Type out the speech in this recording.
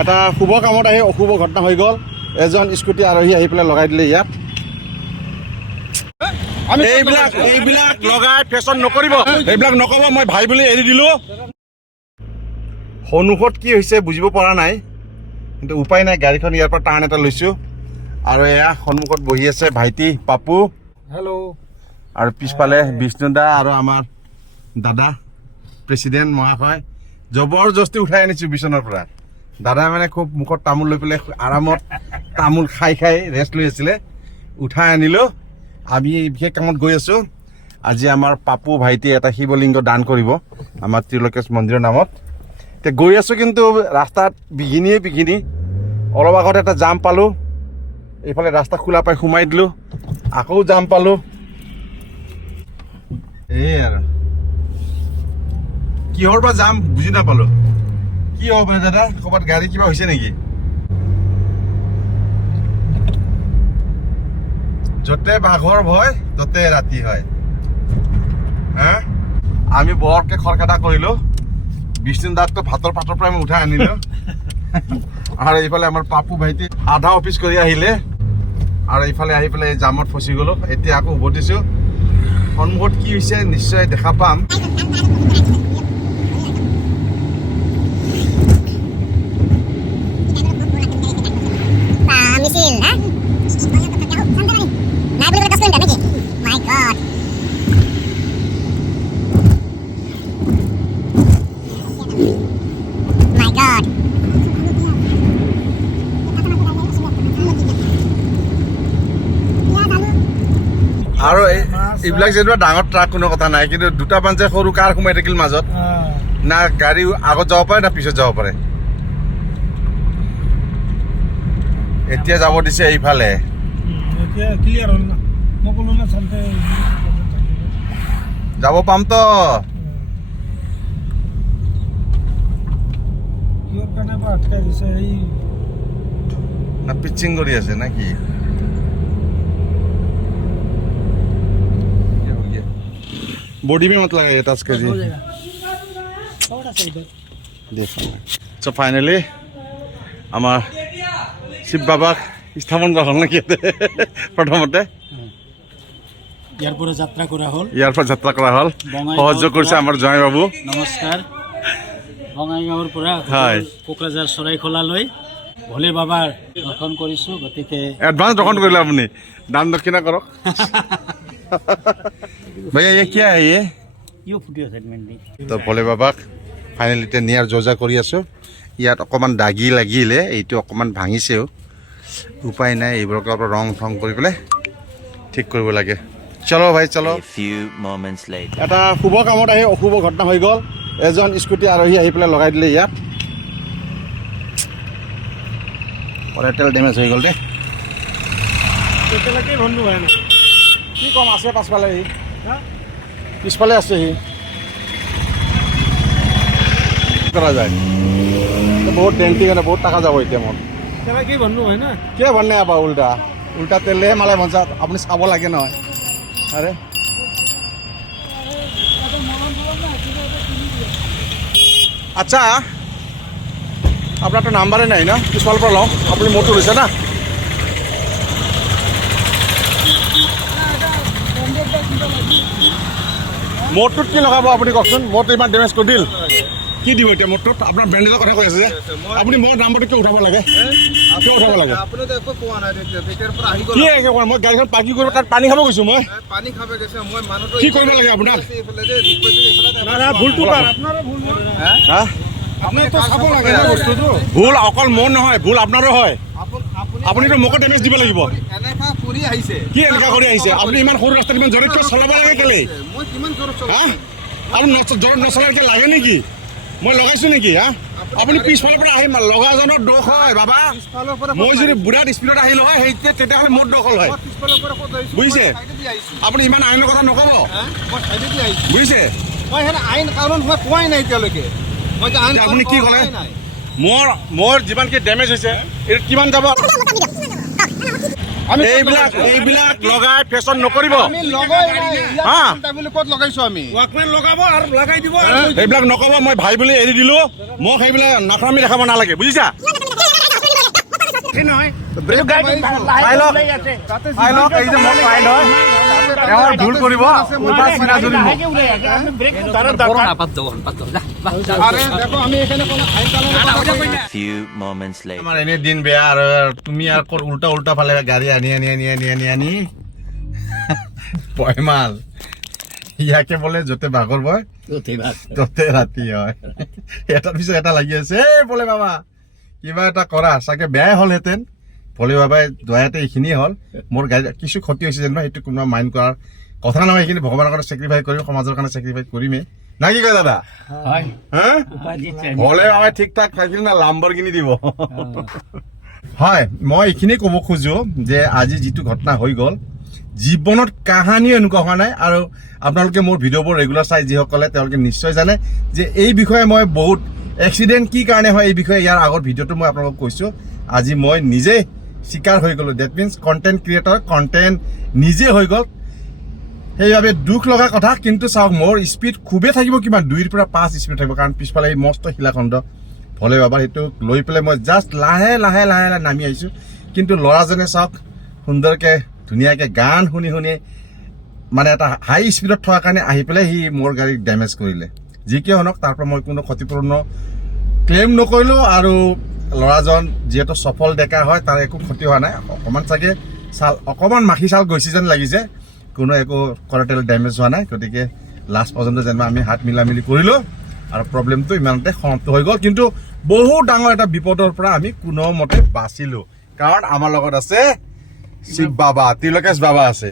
এটা শুভ কামত আহি অশুভ ঘটনা হৈ গ'ল। এজন স্কুটি আৰোহী আহি পেলাই লগাই দিলে ইয়াত। এইবিলাক লগাই ফেশ্বন নকৰিব, এইবিলাক নক'ব। মই ভাই বুলি এৰি দিলোঁ। সন্মুখত কি হৈছে বুজিব পৰা নাই, কিন্তু উপায় নাই। গাড়ীখন ইয়াৰ পৰা টাৰ্ণ এটা লৈছোঁ আৰু এয়া সন্মুখত বহি আছে ভাইটি পাপু। হেল্ল'। আৰু পিছফালে বিষ্ণুদা আৰু আমাৰ দাদা প্ৰেচিডেণ্ট মহাশয়। জবৰদস্তি উঠাই আনিছোঁ বিচনাৰ পৰা। দাদাই মানে খুব মুখত তামোল লৈ পেলাই আৰামত তামোল খাই ৰেষ্ট লৈ আছিলে। উঠাই আনিলোঁ। আমি বিশেষ কামত গৈ আছোঁ। আজি আমাৰ পাপু ভাইটি এটা শিৱলিংগ দান কৰিব আমাৰ ত্ৰিলোকেশ মন্দিৰৰ নামত। এতিয়া গৈ আছোঁ, কিন্তু ৰাস্তাত বিঘিনি অলপ আগত এটা জাম পালোঁ। এইফালে ৰাস্তা খোলা পাই সোমাই দিলোঁ, আকৌ জাম পালোঁ। এই আৰু কিহৰ পৰা যাম বুজি নাপালোঁ। কি হ'ব পাৰে দাদা? ক'ৰবাত গাড়ী কিবা হৈছে নেকি? য'তে বাঘৰ ভয় ততে ৰাতি হয়। হা, আমি বৰকে খৰখেদা কৰিলোঁ। বিষ্ণুদাকতো ভাতৰ পাতৰ পৰা আমি উঠাই আনিলোঁ। আৰু এইফালে আমাৰ পাপু ভাইটি আধা অফিচ কৰি আহিলে, আৰু এইফালে আহি পেলাই জামত ফচি গ'লোঁ। এতিয়া আকৌ উভতিছোঁ। সন্মুখত কি হৈছে নিশ্চয় দেখা পাম। আৰু এইবিলাক যেনিবা ডাঙৰ ট্ৰাক কোনো কথা নাই, কিন্তু দুটা পাঞ্চে সৰু কাৰ সোমাই থাকিল মাজত। না গাড়ী আগত যাব পাৰে না পিছত যাব পাৰে। এতিয়া যাব দিছে এইফালে। যাব পামতো। না পিচিং কৰি আছে নে কি? बॉडी में मत लगाइए 10 केजी। So finally আমাৰ শিৱ বাবাক স্থাপন কৰা হ'ল নেকি? প্ৰথমতে ইয়াৰ পৰা যাত্ৰা কৰা হ'ল। সহযোগ কৰিছে আমাৰ জয় বাবু। নমস্কাৰ। বঙাইগাঁৱৰ পৰা কোকৰাঝাৰ চৰাইখোলালৈ ভোলে বাবাৰ দৰ্শন কৰিছোঁ। গতিকে এডভান্স দৰ্শন কৰিলে আপুনি, দান দক্ষিণা কৰক। भैया ये क्या है? ये তো ভোলে বাবাক ফাইনেলি এতিয়া নিয়াৰ যোজা কৰি আছোঁ। ইয়াত অকণমান দাগি লাগিলে, এইটো অকণমান ভাঙিছেও। উপায় নাই, এইবোৰকে অলপ ৰং থং কৰি পেলাই ঠিক কৰিব লাগে। চলো ভাই চলো। এটা শুভ কামত আহি অশুভ ঘটনা হৈ গ'ল। এজন স্কুটি আৰোহী আহি পেলাই লগাই দিলে ইয়াত। তেল ডেমেজ হৈ গ'ল দেই। কি কম, আছে পাছফালে, সি পিছফালে আছে। সি কৰা যায় বহুত ডেণ্টি কাৰণে বহুত টাকা যাব এতিয়া মোৰ। কিয় भन्ने अब उल्टा तेलले मलाई भन्छ আপুনি চাব লাগে নহয়। আরে আচ্ছা, আপোনাৰ তো নাম্বাৰে নাই ন? পিছফালৰ পৰা লওঁ। আপুনি মোৰটো লৈছে না? মোৰটোত কি লগাব আপুনি কওকচোন? মোৰটো ইমান ডেমেজ কৰি দিল, কি দিব এতিয়া মোৰটোত? আপোনাৰ ব্ৰেণ্ডেডৰ কথা কৈ আছে যে আপুনি মোৰ নাম্বাৰটো কিয় উঠাব লাগে? কিয় উঠাব লাগে? কি একে কোৱা? মই গাড়ীখন পাৰ্কিং কৰিব তাত পানী খাব গৈছোঁ। মই কি কৰিব লাগে আপোনাক? ভুল অকল মোৰ নহয়, ভুল আপোনাৰো হয়। আপুনিতো মোকো ডেমেজ দিব লাগিব। কি এনেকা কৰি আহিছে আপুনি? ইমান সৰু ৰাস্তাত ইমান জোৰত চলাব লাগে কেলে? আপুনি জোৰত নচলাব লাগে নেকি? মই লগাইছোঁ নেকি? আপুনি পিছফালৰ পৰা আহি লগাজনৰ দোষ হয় বাবা। মই যদি বুঢ়াত স্পীডত আহিলোঁ হয় তেতিয়াহ'লে মোৰ দোষ হ'ল হয়। বুজিছে? আপুনি ইমান আইনৰ কথা নক'ব, বুজিছে? আইন কানুন কোৱাই নাই এতিয়ালৈকে। আপুনি কি ক'লে? মোৰ যিমানখিনি ডেমেজ হৈছে এইটো কিমান যাব? এইবিলাক লগাই ফেশ্বন নকৰিব। এইবিলাক নক'ব। মই ভাই বুলি এৰি দিলোঁ। মোক সেইবিলাক নাকামি দেখাব নালাগে, বুজিছা? এই যে মই পাই লয় এবাৰ ভুল কৰিব উল্টা চিধা জুৰিব আৰে দেখো আমি এখানে কোনো আইন কানুন Few moments later. আমাৰ এনে দিন বেয়া আৰু তুমি আৰু ক'ত উল্টা উল্টা ফালে গাড়ী আনি পয়মাল ইয়াকে বোলে য'তে ভাগৰ বয় ততে ৰাতি হয় এটাৰ পিছত এটা লাগি আছে এই বোলে বাবা কিবা এটা কৰা চাগে বেয়াই হ'লহেঁতেন ভলে বাবাই দয়াতে এইখিনি হ'ল মোৰ গাড়ী কিছু ক্ষতি হৈছে যেনিবা সেইটো কোনোবা মাইণ্ড কৰাৰ কথা নহয় সেইখিনি ভগৱানৰ কাৰণে চেক্ৰিফাইচ কৰিম সমাজৰ কাৰণে চেক্ৰিফাইচ কৰিমেই না কি কয় দাদা হা ভলে বাবাই ঠিক ঠাক থাকিল না লাম্বৰগিনি দিব হয় মই এইখিনি ক'ব খোজো যে আজি যিটো ঘটনা হৈ গ'ল জীৱনত কাহানিও এনেকুৱা হোৱা নাই আৰু আপোনালোকে মোৰ ভিডিঅ'বোৰ ৰেগুলাৰ চাই যিসকলে তেওঁলোকে নিশ্চয় জানে যে এই বিষয়ে মই বহুত এক্সিডেণ্ট কি কাৰণে হয় এই বিষয়ে ইয়াৰ আগৰ ভিডিঅ'টো মই আপোনালোকক কৈছোঁ আজি মই নিজে শিকাৰ হৈ গ'লোঁ that means content creator content নিজে হৈ গ'ল সেইবাবে দুখ লগা কথা কিন্তু চাওক মোৰ স্পীড খুবেই থাকিব কিমান 2 পৰা 5 স্পীড থাকিব কাৰণ পিছফালে এই মস্ত শিলাখণ্ড ভলে বাবাৰ সেইটো লৈ পেলাই মই জাষ্ট লাহে লাহে নামি আহিছোঁ কিন্তু ল'ৰাজনে চাওক সুন্দৰকৈ ধুনীয়াকৈ গান শুনি মানে এটা হাই স্পীডত থকাৰ কাৰণে আহি পেলাই সি মোৰ গাড়ীক ডেমেজ কৰিলে যি কি হওক তাৰ পৰা মই কোনো ক্ষতিপূৰ্ণ ক্লেইম নকৰিলোঁ আৰু ল'ৰাজন যিহেতু সফল ডেকা হয় তাৰ একো ক্ষতি হোৱা নাই অকণমান চাগে অকণমান মাখি চাল গৈছে যেন লাগিছে কোনো একো কলাটেল ডেমেজ হোৱা নাই গতিকে লাষ্ট পৰ্যন্ত যেনিবা আমি হাত মিলামিলি কৰিলোঁ আৰু প্ৰব্লেমটো ইমানতে সমাপ্ত হৈ গ'ল কিন্তু বহুত ডাঙৰ এটা বিপদৰ পৰা আমি কোনোমতে বাচিলোঁ কাৰণ আমাৰ লগত আছে শিৱ বাবা তিলকেশ বাবা আছে